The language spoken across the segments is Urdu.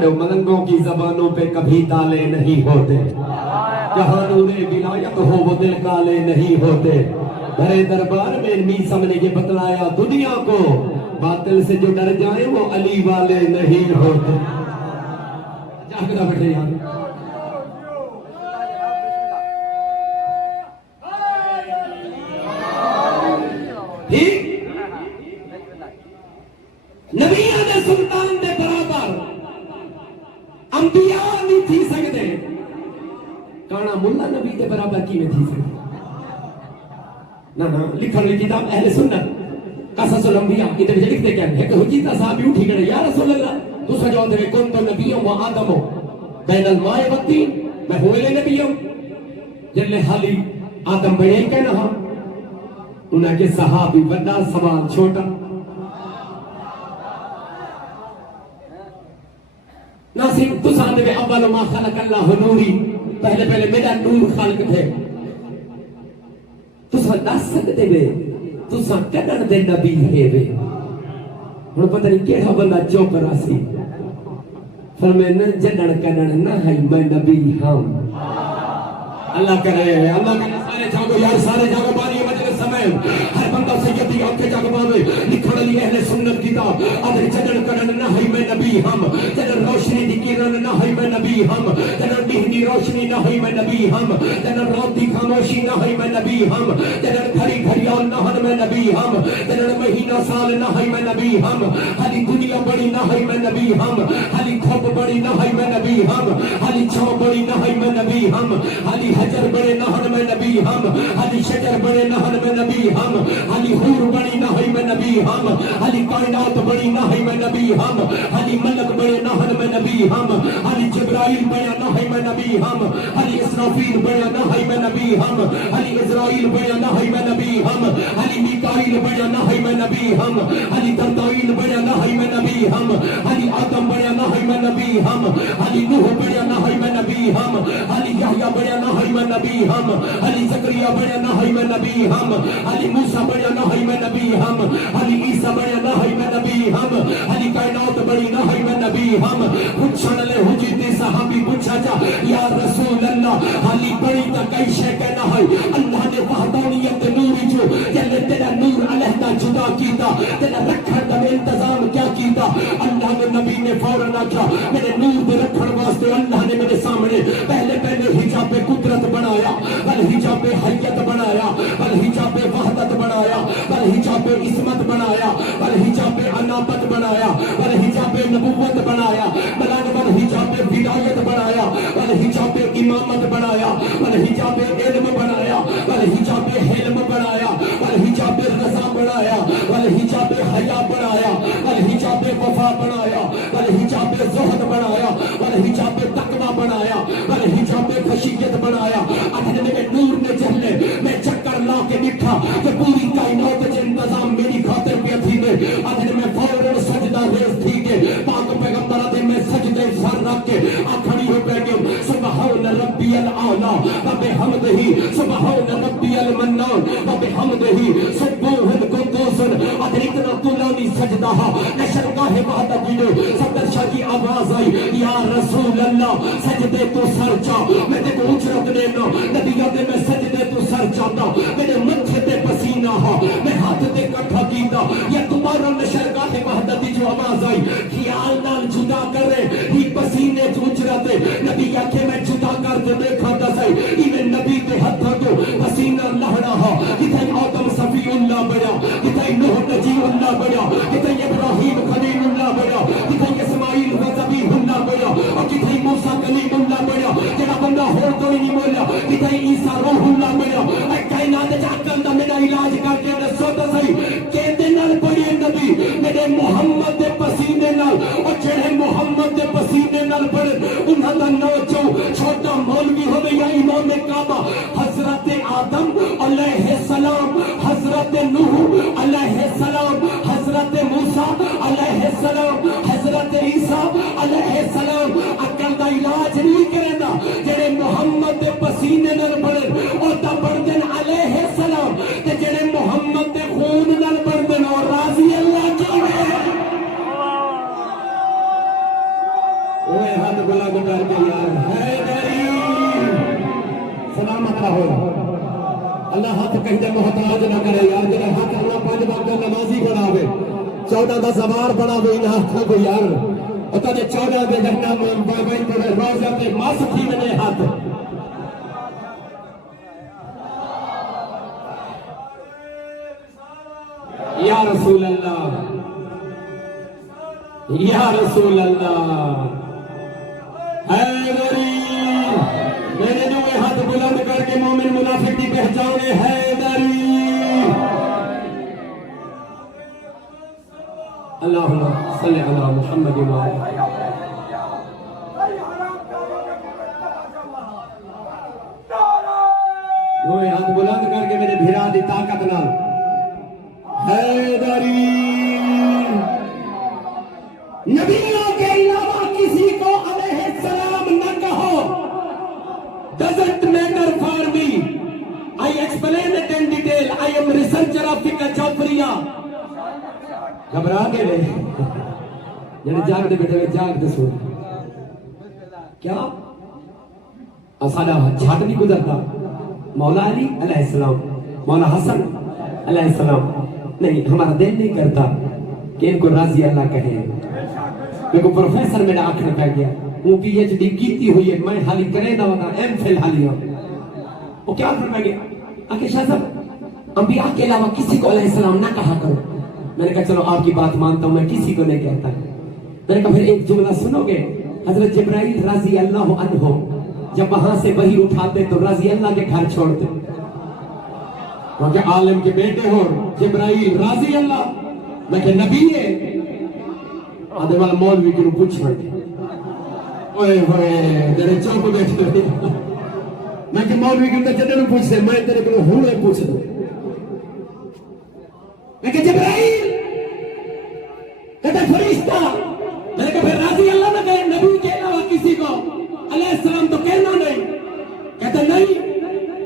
پڑھو ملنگوں کی زبانوں پہ کبھی تالے نہیں ہوتے، جہاں نور ولایت ہو وہ دل کالے نہیں ہوتے۔ بھرے دربار میں میثم نے یہ بتلایا دنیا کو، باطل سے جو ڈر جائیں وہ علی والے نہیں ہوتے۔ جاگنا بیٹھے یار، نبیاں دے سلطان دے برابر انبیاء نہیں تھی سکتے، کانا ملا نبی دے برابر کی میں تھی سکتے؟ نا لکھن لی کتاب اہل سنت قصص الانبیاء ادھر بھی لکھتے کیا ہے کہ حجیتا صحابی اٹھی گئے یا رسول اللہ دوسرا جواب دے کون تو نبیوں و آدموں بین الماء والطین، میں ہوئے لے نبیوں جلے حالی آدم بڑے ہی کہنا ہاں انہاں کے صحابی بڑا سوال چھوٹا ناصر تو ساندے میں اول ما خلق اللہ نوری، پہلے میرا نور خالق تھے، تو سا دس سکتے بے تو سا کدر دے نبی ہے بے انہوں پتہ نہیں کیڑا بندہ چوک راسی فرمائے نہ جنڑ کنڑ نہ ہے میں نبی ہم۔ اللہ کرے سارے جاگو یار، سارے جاگو بانی مجلس سمیں ہر بندہ سیدی آنکھیں جاگو بانے لکھڑ لی اہل سنت کتاب ادھر جنڑ کنڑ نہ ہے میں نبی ہم، جنڑ روشنی دی کرن نہ ہے میں نبی ہم، جنڑ نہنی روشنی نہ ہے میں نبی ہم، جنڑ رات دی خاموشی نہ ہے میں نبی ہم، جنڑ گھڑی گھڑیال نہ ہے میں نبی ہم، جنڑ مہینہ سال نہ ہے میں نبی ہم، حالی دنیا بڑی نہ ہے میں نبی ہم، حالی کھوپ بڑی نہ ہے میں نبی ہم، حالی چھاؤں بڑی نہ ہے میں نبی ہم، حالی حجر بڑے نہن میں نبی ہم، حالی شجر بڑے نہن میں نبی ہم، حالی حور بڑی نہن میں نبی ہم، حالی کائنات بڑی نہن میں نبی ہم، حالی ملک بڑے نہن میں نبی ہم، حالی جبرائیل بڑا نہن میں نبی ہم، حالی اسرافیل بڑا نہن میں نبی ہم، حالی اسرائیل بڑا نہن میں نبی ہم، حالی میکائیل بڑا نہن میں نبی ہم، حالی دردائیل بڑا نہن میں نبی ہم، حالی آدم بڑا نہن میں نبی ہم، حالی نوح بڑا نہن میں نبی ہم، حالی یحییٰ بڑا نہن میں نبی ہم، علی زکریا بڑا نہی میں نبی ہم، علی موسیٰ بڑا نہی میں نبی ہم، علی عیسیٰ بڑا نہی میں نبی ہم، علی کائنات بڑی نہی میں نبی ہم۔ پوچھن لے حجیت صحابی پوچھا جا یا رسول اللہ علی بڑی تا کئی شے کہنا ہے، اللہ نے وحدانیت نوری جو یلے تیرا نور علیہدہ جدا کیتا، تیرا رکھن دا انتظام کیا کیتا؟ اللہ نے نبی نے فوراً آکھا میرے نور دے رکھن واسطے اللہ نے میرے سامنے پہلے حجاب قدرت بنایا، بل حجاب حیت بنایا، بل حجاب وحدت بنایا، بل حجاب عصمت بنایا، بل حجاب انابت بنایا، بل حجاب نبوت بنایا، بل حجاب ولایت بنایا، بل حجاب امامت بنایا، بل حجاب علم بنایا، بل حجاب حلم بنایا، بل حجاب رضا بنایا، بل حجاب حیا بنایا، بل حجاب وفا بنایا، بل حجاب زہد بنایا، بل حجاب تقوی بنایا، بل حجاب خشیت بنایا۔ اگر میرے نور نے جہلے میں چکر لا کے نکھا کہ پوری کائنات کے انتظام میری خاطر پہ تھی نے، اگر میں فوراً سجدہ ریز تھی کہ پاک پیغمبر دے میں سجدے سر رکھ کے آکھڑی ہو بیٹھے سبحان ربی العالی و بحمدہ سبحان ربی المنان و بحمدہ سبوح القدوس۔ اگر اتنا طولانی سجدہ نشر گاہ وحدت جنو صدر شاہ کی آواز آئی یا رسول اللہ سجدے تو سر چا میں تے کو اجرت لینا نبیہ دے میں سجدے تو سر چاہتا میرے متھے تے پسینہ ہا میں ہاتھ تے کٹھا کیتا یا تمہارا نشر گاہ وحدت جو آواز آئی خیال نال جدا کرے ہی پسینے تو اجرت نبیہ کے میں جدا کر دے دیکھا دسائی ایمیں نبی تے ہتھا تو پسینہ لہنا ہا کتھائی آدم صفی اللہ بڑا کتھائی نوح نجی اللہ بڑا کتھائی ابراہیم خلیل اللہ بڑا کتھائی اسماعیل وزبی اللہ بڑا اور کتھائی موسیٰ کلیم اللہ بڑا جڑا بندہ ہو کوئی نہیں بولا کتھائی عیسیٰ روح اللہ بڑا اے کائنات جاکر دا میرا علاج کر کے رسو تا صحیح کہتے نال بڑی نبی میرے محمد دے پسینے نال اور جڑے محمد دے پسینے نال بڑے انہاں دا نوچو چھوٹا مولوی ہوئے یا امام کعبہ حضرت آدم علیہ السلام، حضرت نوح علیہ السلام، حضرت موسیٰ علیہ السلام، حضرت عیسیٰ علیہ السلام اکل دا علاج نہیں کرے دا جڑے محمد دے پسینے نال بڑے اور تا بڑھدن علیہ السلام تے جڑے محمد دے خون نال بڑھدن اور راضی اللہ کی ہے کرے یار جڑا ہاتھ اپنا 5 وقت نمازی بناوے 14 دا سوار بناوے ان ہاتھوں کو یار اتا جے 14 دے جنہ بھائی تے روزہ تے ماس تھی ونے ہاتھ یا رسول اللہ یا رسول اللہ حیدری میرے جو ہاتھ بلند کر کے مومن منافق کی پہچانے حیدری اللہم صلی علی محمد وآلہ جو ہاتھ بلند کر کے میرے بھیرا دی طاقت نال حیدری نبیوں کے علاوہ کسی کو علیہ السلام نہ کہو doesn't matter for me I explain it in detail I am researcher of fiqh Jafriya گھبرا کے لے جنہیں جاگ دے بیٹھے جاگ دے سو کیا اسادہ جھاٹ نہیں گزرتا مولا علی علیہ السلام مولا حسن علیہ السلام نہیں ہمارا دل نہیں کرتا کہ ان کو راضی اللہ کہیں میں کو پروفیسر میرا آنکھنے پہ گیا وہ پی ایچ ڈی کیتی ہوئی ہے میں حالی کرے نہ ہونا ایم فل حالی ہوں وہ کیا آنکھنے پہ گیا آنکھے شاہ صاحب انبیاء کے علاوہ کسی کو علیہ السلام نہ کہا کرو میں نے کہا چلو آپ کی بات مانتا ہوں میں کسی کو نہیں کہتا میں نے کہا پھر ایک جملہ سنو گے حضرت جبرائیل رضی اللہ عنہ جب وہاں سے وحی اٹھاتے تو رضی اللہ کے گھر چھوڑتے کیونکہ عالم کے بیٹے ہو جبرائیل رضی اللہ میں کہ نبی ہے آدھے والا مولوی کی رو پوچھ رہے اوئے ہوئے تیرے چوک بیٹھے میں کہ مولوی کی رو جدے پوچھ سے میں تیرے کو ہونے پوچھ دوں میں کہ جبرائیل کہتا فرشتہ میں نے کہا پھر راضی اللہ نہ کہے نبی کے علاوہ کسی کو علیہ السلام تو کہنا نہیں کہتا نہیں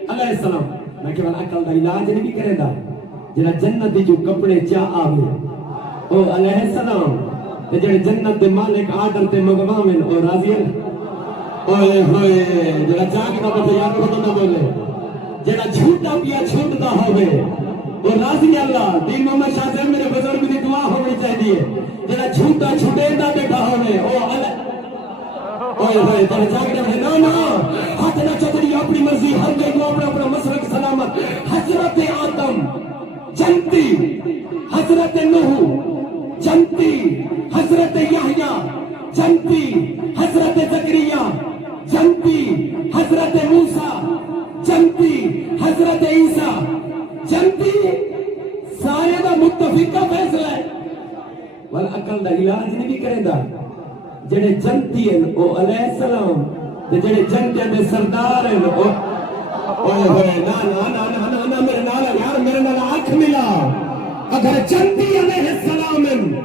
علیہ السلام میں کہ والا عقل دا علاج نہیں کرے دا جنہ جنت دی جو کپڑے چاہ آوے او علیہ السلام جڑے جنت دے مالک آرڈر تے مغوامن او راضی اللہ اوئے ہوئے جڑا جاگ دا بیٹھے یار کو نہ بولے جڑا جھوٹا پیا چھوٹدا ہوئے او راضی اللہ دین محمد شاہ صاحب میرے بزرگ دی دعا ہونی چاہیے جڑا جھوٹا چھوٹیندا بیٹھا ہوئے او اوئے ہوئے جڑا جاگ دا ہے نا ہاتھ نہ چتری اپنی مرضی ہر کوئی کو اپنا اپنا مسلک سلامت حضرت آدم جنتی حضرت نوح جنتی حضرت یحییٰ جنتی حضرت زکریا جنتی حضرت موسیٰ جنتی حضرت عیسیٰ جنتی سارے دا متفق کا فیصلہ ہے والعقل دا علاج نہیں بھی کرے دا جڑے جنتی ہیں او علیہ السلام جڑے جنتی ہیں سردار ہیں او اوئے ہوئے نا نا نا نا نا میرے نالا یار میرے نالا آنکھ ملا اگر جنتی علیہ السلام ہیں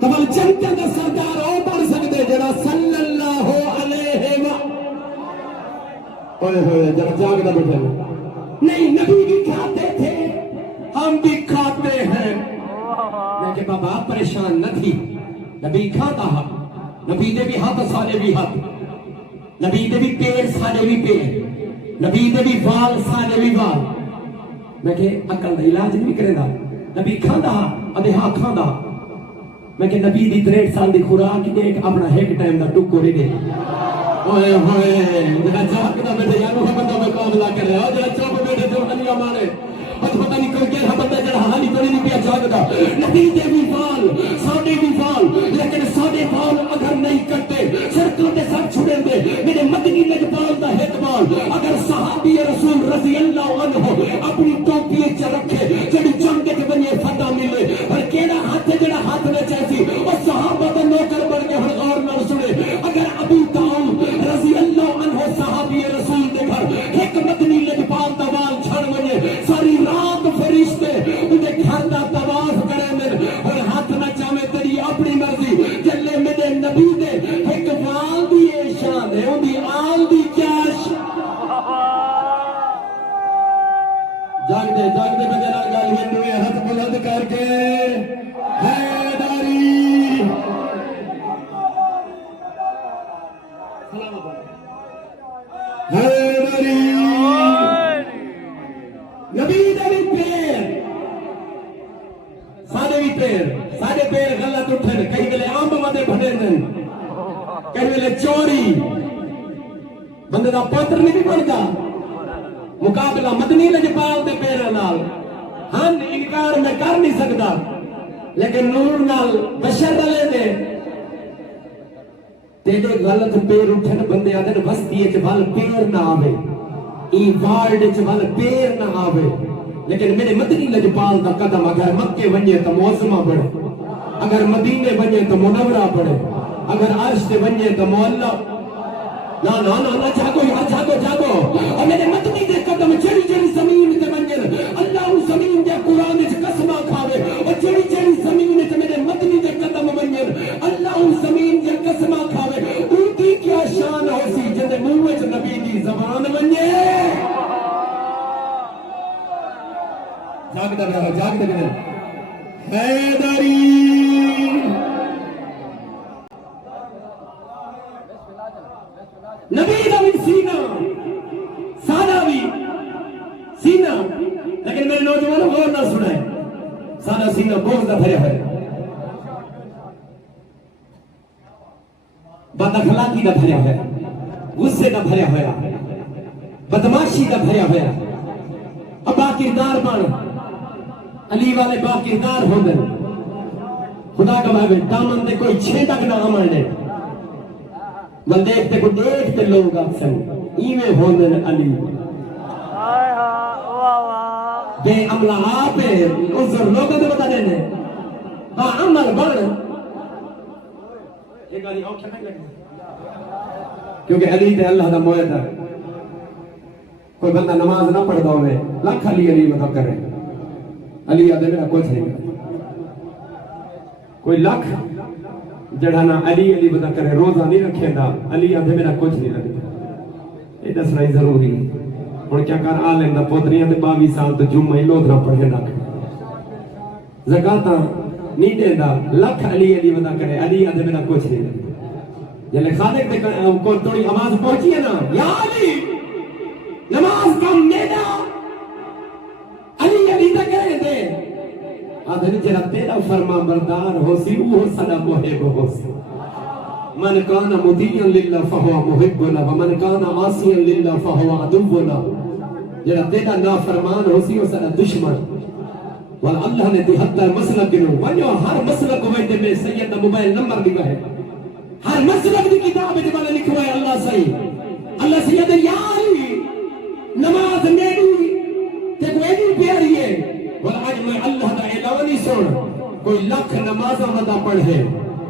تو وہ جنتی ہیں سردار او پڑھ سکتے جڑا صلی اللہ علیہ وآلہ اوئے ہوئے جڑا جاگ دا بیٹھے نہیں نبی بھی کھاتے تھے ہم بھی کھاتے ہیں لیکن بابا پریشان نہ تھی نبی کھاتا ہے نبی دے بھی ہاتھ سارے بھی ہاتھ نبی دے بھی پیر سارے بھی پیر نبی دے بھی وال سارے بھی وال میں کہ عقل دا علاج نہیں کرے دا نبی کھاندا ادھے ہاں کھاندا میں کہ نبی دی 63 سال دی خوراک دے ایک اپنا ایک ٹائم دا ٹکو رہ دے اوئے ہوئے جڑا جاگ دا بیٹھے یا محمد دا مقابلہ کر رہا جڑا چوک بیٹھے جو انیا مارے پتہ نہیں کوئی کہہ بندہ جڑا حالی کوئی نہیں پیا جاگ دا نبی دے بھی وال ساڈے بھی وال لیکن ساڈے وال اگر نہیں کرتے سرکوں تے سر چھڑے دے میرے مدنی لجپال دا اعتبار اگر صحابی رسول رضی اللہ عنہ اپنی ٹوپی چ رکھے جڑی جنگ کے بنی فتح ملے اور کیڑا ہاتھ جڑا ہاتھ میں چاہتی اور صحابہ دا نوکر بن کے ہن غور نال سنے اگر ابو طالب رضی اللہ عنہ صحابی رسول دے گھر ایک مدنی لجپال دا وال چھڑ ونے ساری رات فرشتے اودے گھر دا طواف کرے میں اور ہاتھ نہ چاہے تیری اپنی مرضی جلے میرے نبی دے ایک وال دی شان ہے اون دی آل دی کیا جاگ دے بغیر گل ہوئے ہاتھ بلند کر کے حیدری حیدری نبی دے پیر دے بھڑے دن کہنے لے چوری بندے دا پوتر نہیں بھی بڑھتا مقابلہ مدنی لجپال دے پیرے نال ہم انکار میں کر نہیں سکتا لیکن نور نال بشر رلے دے تیرے غلط پیر اٹھن بندے آدھے بستی چوال پیر نہ آوے ای وارڈ چوال پیر نہ آوے لیکن میرے مدنی لجپال دا قدم اگر مکے ونجے تو موسمہ بڑھے اگر مدینے ونجے تو منورہ بڑھے اگر عرش تے ونجے تو مولا نا نا نا نا جاگو یار جاگو جاگو اور میرے مدنی دے قدم جڑی جڑی زمین تے ونجے اللہ اس زمین دے قرآن وچ قسمہ کھاوے اور جڑی جڑی زمین تے میرے مدنی دے قدم ونجے اللہ اس زمین دے قسمہ کھاوے ان کی کیا شان ہو سی جندے منہ وچ نبی دی زبان ونجے جاگ دے حیدری نبی دا بھی سینہ سادہ بھی سینہ لیکن میرے نوجوانوں غور نہ سنائے سادہ سینہ بغض دا بھریا ہے بد اخلاقی دا بھریا ہے غصے دا بھریا ہوا بدماشی دا بھریا ہوا اب با کردار بن علی والے با کردار ہوندے خدا کا بھائی دامن دے کوئی چھینٹک نہ آمنے من دیکھتے کو دیکھتے لوگ اکثر ایویں ہوندے علی بے عملہ آپے عذر لوگوں دے بتا دینے ہاں عمل بڑھ ایک آلی اوکھے نہیں لگنے کیونکہ علی تے اللہ دا موعد ہے کوئی بندہ نماز نہ پڑھ دو میں لاکھ علی بتا کرے علی آدھے میرا کچھ نہیں کوئی لاکھ جڑھانا علی بتا کرے روزہ نہیں رکھے دا علی آدھے میرا کچھ نہیں لگتا یہ دس رہی ضروری اور کیا کر آلیں دا پوتریاں دے 22 سال تو جمعہ لوگ نہ پڑھے لکھ زکاة نہیں دے دا لکھ علی بتا کرے علی آدھے میرا کچھ نہیں لگتا یعنی خالق دے کو توڑی آواز پہنچی ہے نا یا علی نماز کا میڈا علی تک کہے دے آدھر جرا تیرا فرما بردار ہو سی وہ صدا محب ہو سی من کانا مدین للہ فہوا محبنا ومن کانا عاصیا للہ فہوا عدونا جرا تیرا نافرمان ہو سی وہ صدا دشمن واللہ نے 73 مسلک گنو ونیو ہر مسلک ہوئے میں سید موبائل نمبر دیگا ہے ہر مسلک دی کتاب دی والے لکھوا ہے اللہ صحیح اللہ سید یاری نماز میری تے کوئی بھی پیاری ہے اور آج میں اللہ دا اعلانی سن کوئی لاکھ نمازہ ودا پڑھے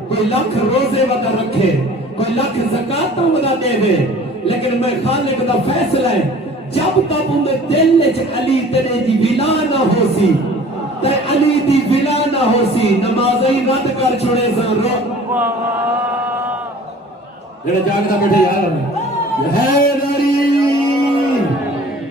کوئی لاکھ روزے ودا رکھے کوئی لاکھ زکاة ودا دے دے لیکن میں خالق دا فیصلہ ہے جب تک انہیں دل لے چھ علی تیرے دی ولا نہ ہو سی تے علی دی ولا نہ ہو سی نمازیں رد کر چھوڑے سن رو جڑے جاگتا بیٹھے یار حیدری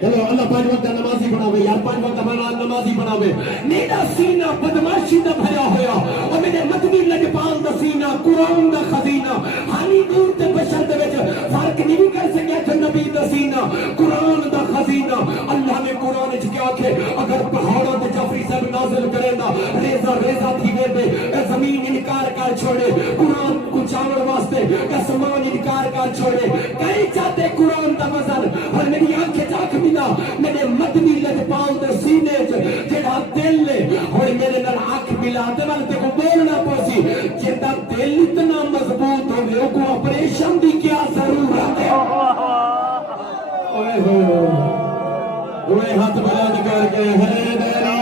چلو اللہ 5 وقت نمازی بناوے یار 5 وقت ہمارا نمازی بناوے میرا سینہ بدماشی دا بھریا ہویا اور میرے مدنی لجپال دا سینہ قرآن دا خزینہ ہانی دور تے بشر دے وچ فرق نہیں کر سکیا کہ نبی دا سینہ قرآن دا خزینہ اللہ نے قرآن وچ کیا کہ اگر پہاڑوں تے جعفری صاحب نازل کرے دا ریزہ ریزہ تھی گئے دے اے زمین انکار کر چھوڑے قرآن کو چاول واسطے اے سمان انکار کر چھوڑے کئی چاہتے قرآن دا وزن اور میری آنکھیں چاک ملا میرے مدنی لجپال دے سینے جڑا دل لے اور میرے نال آنکھ ملا دے والے کو بولنا پوسی جڑا دل اتنا مضبوط ہو گئے کو آپریشن دی کیا ضرورت ہے اوئے ہوئے ہاتھ بلند کر کے حیدری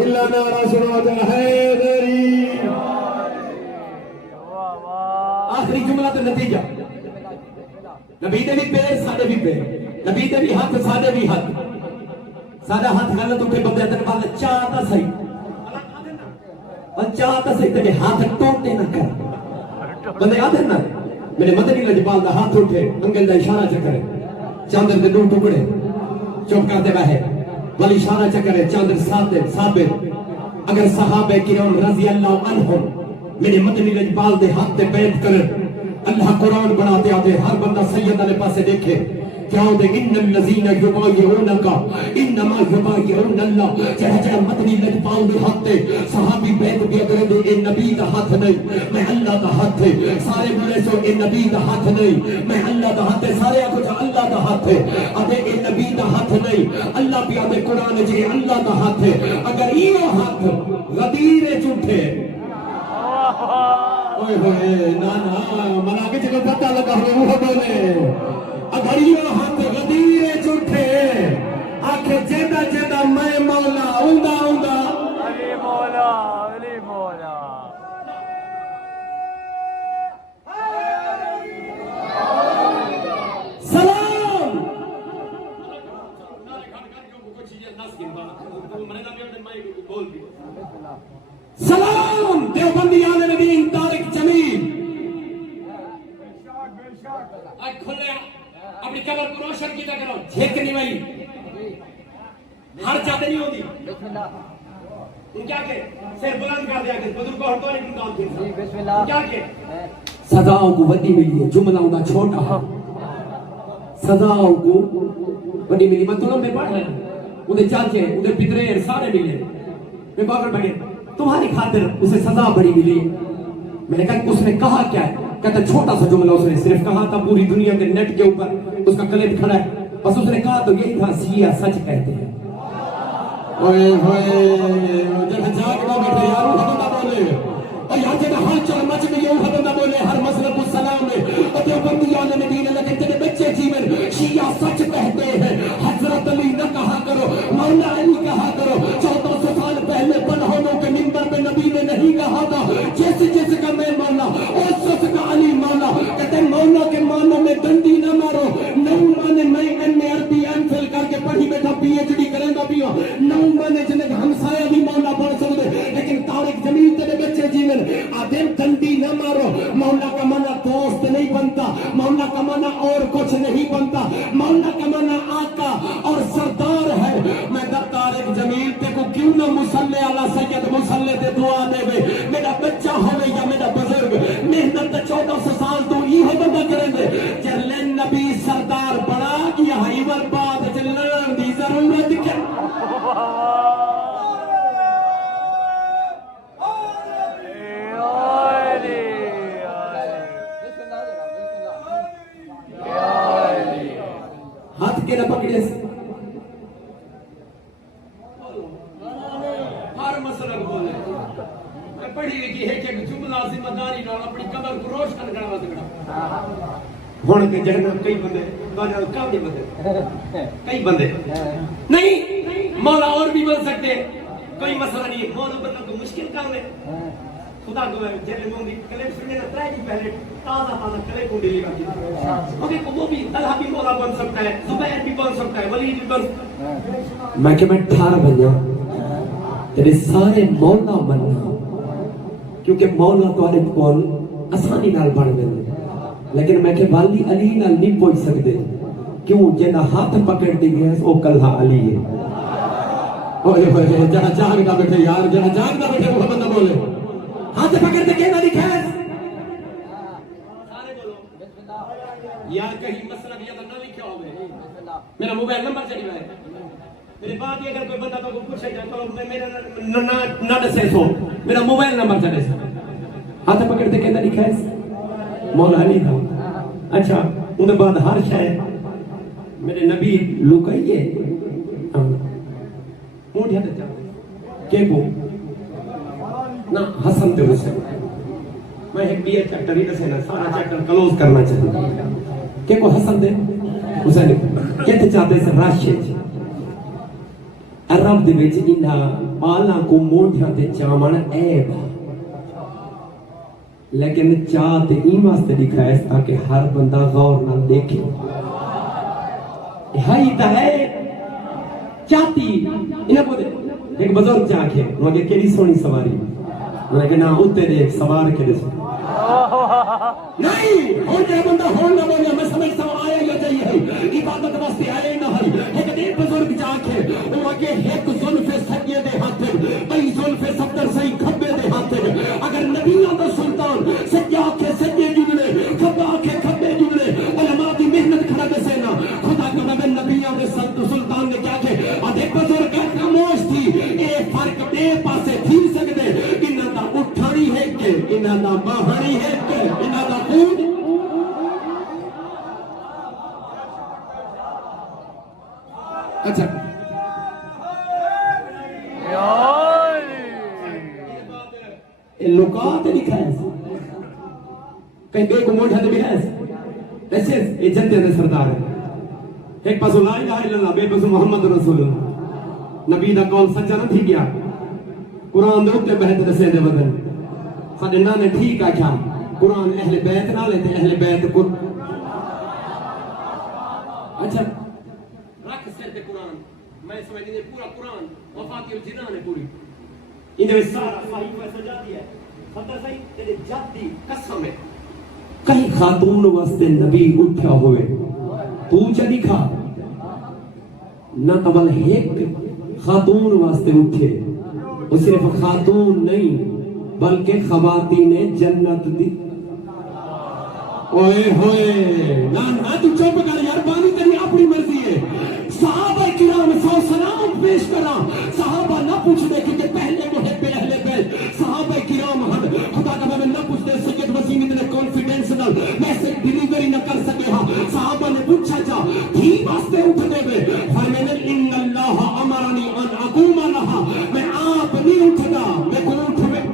اللہ نعرہ سنو جا حیدری آخری جملہ تو نتیجہ نبی دے بھی پیر ساڑے بھی پیر نبی دے بھی ہاتھ ساڑے بھی ہاتھ سادہ ہاتھ غلط اٹھے بندے اتنے بعد چاہتا صحیح اور چاہتا صحیح تکے ہاتھ ٹوٹے نہ کر بندے آدھے نا میرے مدنی لجپال دا ہاتھ اٹھے انگل دا اشارہ چکرے چاندر دے 2 ٹکڑے چوپ کرتے بہے ولی اشارہ چکرے چاندر ثابت اگر صحابہ کرام رضی اللہ عنہم میرے مدنی لجپال دے ہاتھ دے بیعت کرے اللہ قرآن بناتے آتے ہر بندہ سید علیہ پاسے دیکھے کیا دے ان الذین یبایعونک انما یبایعون اللہ جڑا جڑا مدنی لج پاؤں دے ہاتھ تے صحابی بیت بھی اگر دے اے نبی دا ہاتھ نہیں میں اللہ دا ہاتھ ہے سارے بولے سو اے نبی دا ہاتھ نہیں میں اللہ دا ہاتھ ہے سارے آکھو جو اللہ دا ہاتھ ہے ادے اے نبی دا ہاتھ نہیں اللہ بھی آدھے قرآن جے اللہ دا ہاتھ ہے اگر یہ ہاتھ غدیر جھوٹے اوئے ہوئے نانا منا کے جگہ پتہ لگا ہوئے وہ بولے اگر یہ ہاتھ غدیر جھوٹے آنکھیں جیدہ جیدہ میں مولا اوندہ اوندہ علی مولا علی مولا سلام سلام دیوبندیان نبی طارق جمیل آج کھلے اپنی قبر کو روشن کیتا کرو جھیک نہیں بھائی ہر چاہتے نہیں ہوتی تم کیا کہ سر بلند کر دیا کہ بزرگ کو ہٹو نہیں کام تھی کیا کہ سزاؤں کو وڈی ملی ہے جملہ ہونا چھوٹا سزاؤں کو وڈی ملی میں دونوں میں پڑھ رہا ہوں انہیں چاچے انہیں پترے سارے ملے میں باقر بگے تمہاری خاطر اسے سزا بڑی ملی میں نے کہا اس نے کہا کیا ہے کہتا چھوٹا سا جملہ اس نے صرف کہا تھا پوری دنیا کے نیٹ کے اوپر اس کا کلپ کھڑا ہے بس اس نے کہا تو یہی تھا سیاہ سچ کہتے ہیں اوئے ہوئے جب جاگ نہ بیٹھے یارو حدودہ بولے اور یہاں جب حال چل مچ میں یوں حدودہ بولے ہر مسلم السلام میں اور دیوبندیان مدینہ لگے تیرے بچے جیون شیعہ سچ کہتے ہیں حضرت علی نہ کہا کرو مولا علی کہا کرو 1400 سال پہلے پنہونوں کے منبر پہ نبی نے نہیں کہا تھا جیسے کا میں مولا اس کا علی مولا کہتے مولا کے معنوں میں ڈنڈی نہ مارو نو مانے میں ایم اے عربی ایم فل کر کے پڑھی بیٹھا پی ایچ ڈی کریں گا بھی نو مانے جنہیں ہمسایہ بھی مولا پڑھ سکتے لیکن طارق جمیل تیرے بچے جیون آدم ڈنڈی نہ مارو مولا کا معنی دوست نہیں بنتا مولا کا معنی اور کچھ نہیں بنتا مولا کا معنی آقا اور سردار ہے میں در طارق جمیل تے کو کیوں نہ مسلح علی سید مسلح تے دعا دے وے میرا بچہ ہوئے یا میرا بزرگ محنت 1400 سال تو ہی ہو بندہ کریں دے جلن نبی سردار بڑا کیا ہی برباد جلن دی ضرورت کیا ہاتھ کے نہ پکڑے سے ہر مسئلہ بولے میں پڑھی لکھی ہے کہ جملہ ذمہ داری نال اپنی قبر کو روشن کرنا سکتا ہون کے جہنم کئی بندے باجا کام نہیں بندے کئی بندے نہیں مولا اور بھی بن سکتے کوئی مسئلہ نہیں مولا بننا تو مشکل کام ہے خدا کو جیلے مونگی کلے سننے نہ ترائے بھی پہلے تازہ کلے کو ڈیلی کا کیا اوکے وہ بھی طلحہ بھی مولا بن سکتا ہے زبیر بھی بن سکتا ہے ولید بھی بن میں کہ میں 18 بن جاؤں تیرے سارے مولا بننا کیونکہ مولا تو آنے کول آسانی نال بڑھ گئے لیکن میں کہ والدی علی نال نہیں پہنچ سکتے کیوں جنہ ہاتھ پکڑ دی گئے وہ کلہا علی ہے اوئے ہوئے جہاں جاگ نہ بیٹھے یار جہاں جاگ نہ بیٹھے وہ بندہ بولے ہاتھ پکڑ دے کہنا لکھا ہے سارے بولو یا کہیں مسئلہ بھی اگر نہ لکھا ہوئے میرا موبائل نمبر چلی ہے میرے بعد اگر کوئی بندہ تو پوچھے جائے تو میرا نہ دسے سو میرا موبائل نمبر چلے سو ہاتھ پکڑ دے کہنا لکھا ہے مولا علی تھا اچھا ان بعد ہر شاید میرے نبی لکائیے موٹھے دے چاہتے کہ وہ نہ حسن تے حسین میں ایک بی اے چیپٹر ہی دسے نا سارا چیپٹر کلوز کرنا چاہتا کہ کو حسن تے حسین کہتے چاہتے سے راشد عرب دے وچ انہاں پالاں کو موٹھیاں تے چاون عیب لیکن چاہ تے این واسطے لکھا ہے تاکہ ہر بندہ غور نہ دیکھے ہائی تا ہے چاہتی انہیں کو دے ایک بزرگ چاہ کے انہوں نے کیلی سونی سواری انہوں نے کہا نا ہوتے دے ایک سوار کے دے نہیں ہون جائے بندہ ہون نہ بولیا میں سمجھتا ہوں آیا یا جائیے ہے عبادت واسطے آئے نہ ہے ایک دے بزرگ چاہ کے انہوں نے ایک ظلف سجیے دے ہاتھ بھئی ظلف صدر سہی کھبے دے ہاتھ اگر نبی اللہ سلطان سجا کے سجے جڑے کھبا کے کھبے جڑے علماء دی محنت کھڑا دے سینا خدا فرق دے پاسے تھی سکتے انہاں دا اٹھانی ہے کہ انہاں دا باہنی ہے کہ انہاں دا خون اچھا لوکات لکھا ہے کہیں بے کو موٹھا تو بھی ہے ایسے یہ جنتے ہیں سردار ہے ایک پاس لا الہ الا اللہ بے پاس محمد رسول اللہ نبی دا قول سچا نہ تھی گیا قرآن دے اتے بہتر سے دے بدن ساڑھے نانے ٹھیک آکھا قرآن اہل بیت نہ لیتے اہل بیت اچھا رکھ سیتے قرآن میں سمجھیں گے پورا قرآن وفاتی الجنان ہے پوری انہیں سارا صحیح پیسہ جاتی ہے خطر صحیح تیرے جاتی قسم ہے کہیں خاتون واسطے نبی اٹھا ہوئے تو چلی کھا نہ تبل ایک خاتون واسطے اٹھے وہ صرف خاتون نہیں بلکہ خواتین جنت دی اوئے ہوئے نا تو چوپ کر یار بانی تیری اپنی مرضی ہے صحابہ کرام سو سلام پیش کرا صحابہ نہ پوچھ دے کہ پہلے محب اہل بیت صحابہ کرام خدا کا میں نہ پوچھ دے سید وسیم اتنے کانفیڈنس نال ویسے ڈیلیوری نہ کر سکے ہاں صحابہ نے پوچھا جا ہی واسطے اٹھ دے وے فرمایا ان اللہ امرنی ان اقوم لها میں آپ نہیں اٹھدا میں کون اٹھے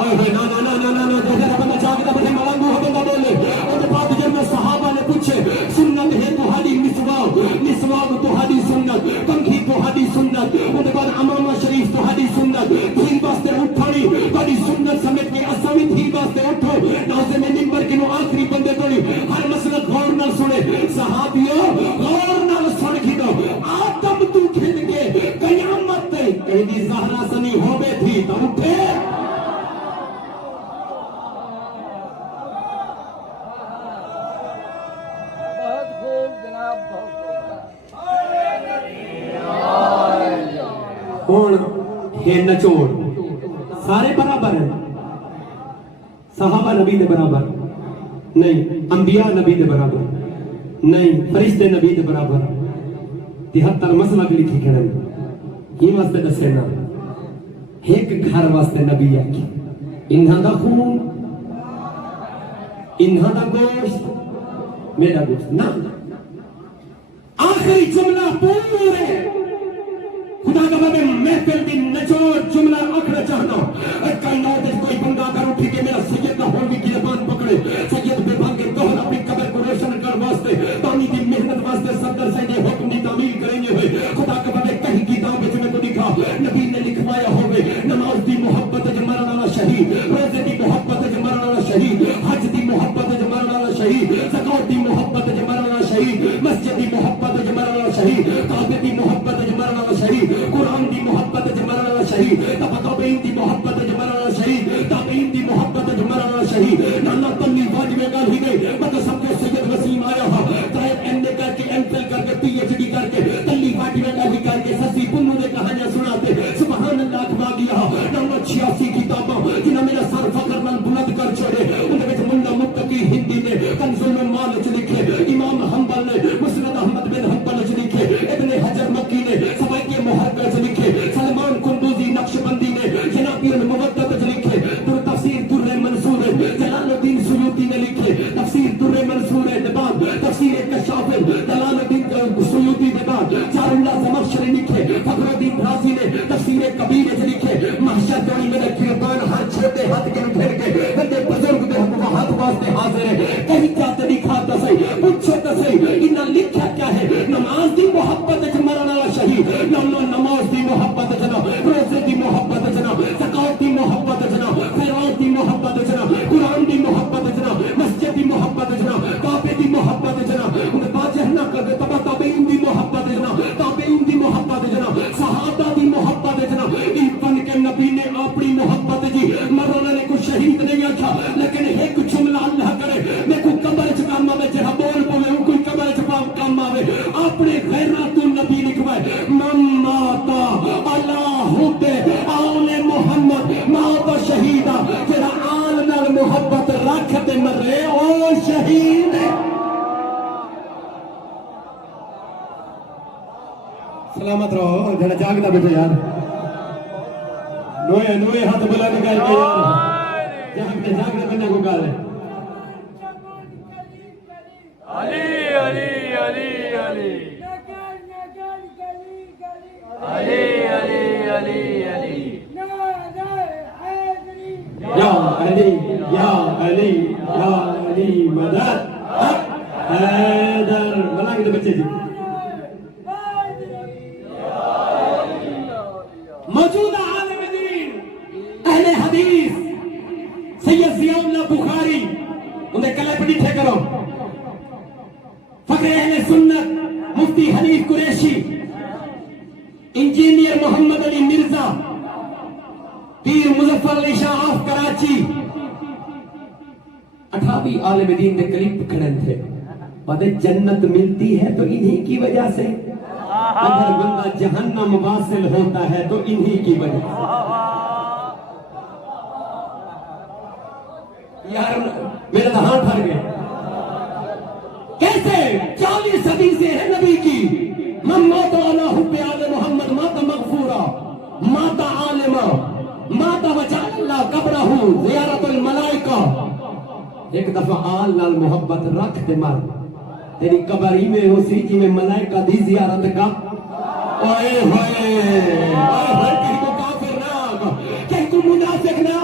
اوئے نا نا نا نا نا جیسے بندہ جاگدا بڑے ملنگو بندہ بولے اور بعد جب میں صحابہ نے پوچھے سنت ہے تہاڈی مسواک مسواک تہاڈی سنت کنگھی تہاڈی سنت اور بعد امامہ شریف تہاڈی سنت دین واسطے اٹھانی تہاڈی سنت سمیت کے اسامی دین واسطے اٹھو ناظر میں منبر کے نو آخری بندے کوئی ہر مسئلہ غور نال سنے صحابیوں غور نال سن کھدو آدم تو کھد کے قیامت تے کہیں دی زہرا سنی ہوے تھی تو اٹھے کون ہے نچوڑ سارے برابر ہیں صحابہ نبی دے برابر نہیں انبیاء نبی دے برابر نہیں فرشتے نبی دے برابر 73 مسئلہ بھی لکھی کھڑے یہ واسطے دسے نا ایک گھر واسطے نبی آکی انہاں دا خون انہاں دا گوشت میرا گوشت نا آخری جملہ پورے خدا کا میں محفل کی نچوڑ جملہ اکھنا چاہتا ہوں کائنات اس کوئی بندہ اگر اٹھی کہ میرا سید نہ ہونی کی زبان پکڑے سید بے بھان کے دوہر اپنی قبر کو روشن کر واسطے پانی کی محنت واسطے صدر سے یہ حکم کی تعمیل کریں گے ہوئے خدا کا میں کہیں کتاب میں تمہیں تو لکھا نبی نے لکھوایا ہوئے نماز دی محبت جو مرن والا شہید روزے دی محبت جو مرن والا شہید حج دی محبت جو مرن والا شہید زکات دی محبت جو مرن والا شہید مسجد دی محبت جو مرن والا شہید کعبے دی محبت جو مرن والا شہید قرآن دی محبت جمرا والا شہید تابعین دی محبت جمرا والا شہید تابعین دی محبت جمرا والا شہید نانا تنی واجب گل ہی گئی مگر سب کے سید وسیم آیا ہا چاہے ایم اے کر کے ایم فل کر کے پی ایچ ڈی کر کے تنی واجب گل ہی کر کے سسی پنو نے کہانیاں سناتے سبحان اللہ اکبر دیا نانا 86 کتاباں جنہاں میرا سر فخر نال بلند کر چھوڑے ان وچ ملا متقی ہندی نے کنز المال وچ لکھے امام حنبل نے مسند احمد بن حنبل وچ لکھے ابن حجر مکی نے سبائے محرر سے لکھے سلمان قندوزی نقشبندی نے جنابی المودت سے لکھے تفسیر در منصور جلال الدین سیوطی نے لکھے تفسیر در منصور دبان تفسیر کشاف جلال الدین سیوطی دبان چار اللہ زمخشری لکھے فخر الدین رازی نے تفسیر کبیر سے لکھے محشر جوڑی میں رکھی قرآن ہر چھوٹے ہاتھ کے گھر کے بندے بزرگ دے ہاتھ واسطے حاضر ہے کہیں کیا طریقہ تصحیح پوچھو تصحیح انہاں لکھا کیا ہے نماز دی محبت مرنا شہید نماز دی محبت جناب روزے دی محبت جناب زکات دی محبت جناب خیرات دی محبت جناب قرآن دی محبت جناب مسجد دی محبت جناب کعبے دی محبت جناب انہیں باجہ نہ کر دے تابعین دی محبت جناب تابعین دی محبت جناب صحابہ دی محبت جناب ایپن کے نبی نے اپنی محبت جی مرنا نے کوئی شہید نہیں آکھا لیکن ایک جملہ اللہ کرے میں کوئی قبر چ کام آوے جہاں بول پوے کوئی قبر چ کام آوے اپنے غیرات نبی لکھوائے ماتا اللہ دے آل محمد ماتا شہیدہ جرا آل نال محبت رکھ دے مرے او شہید سلامت رہو جڑا جاگدا بیٹھے یار نوے ہاتھ بلند کر کے یار جاگنے بننے کو کہا ہے علی علی علی علی علی علی علی علی یا علی یا علی یا علی مدد حیدر بنا کے دے بچے جی موجودہ عالم دین اہل حدیث سید ضیاء اللہ بخاری انہیں کلے پڑی ٹھے کرو فقر اہل سنت مفتی حنیف قریشی انجینئر محمد علی مرزا پیر مظفر علی شاہ آف کراچی 28 عالم دین نے قریب کھڑے تھے پتہ جنت ملتی ہے تو انہی کی وجہ سے اگر بندہ جہنم واصل ہوتا ہے تو انہی کی وجہ سے یار میرے تو ہاتھ پھر گئے کیسے 40 صدی سے ہے نبی کی من موت علی حب آل محمد مات مغفورا مات عالما مات وجعل اللہ قبرہ زیارت الملائکہ ایک دفعہ آل نال محبت رکھ دے مر تیری قبر ہی میں ہو سی جی میں ملائکہ دی زیارت کا اوئے ہوئے کہیں کو کافر نہ کہیں کو منافق نہ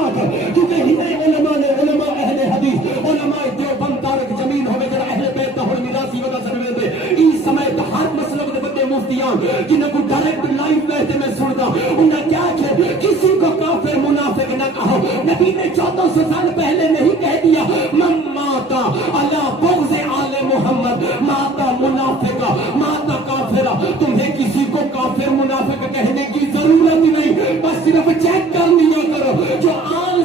کیونکہ ہی علماء نے علماء اہل حدیث علماء دیوبند طارق جمیل ہوئے جنہ اہل بیت تحر میراثی وگا سنوے دے اس سمے ہر مسلک دے بندے مفتیان جنہیں کو ڈائریکٹ لائیو کہتے میں سنتا انہیں کیا کہ کسی کو کافر منافق نہ کہو نبی نے 1400 سال پہلے نہیں کہہ دیا من ماتا اللہ بغض آل محمد ماتا منافقہ ماتا کافرہ تمہیں کسی کو کافر منافق کہنے کی ضرورت نہیں بس صرف چیک کر لیا کرو جو آل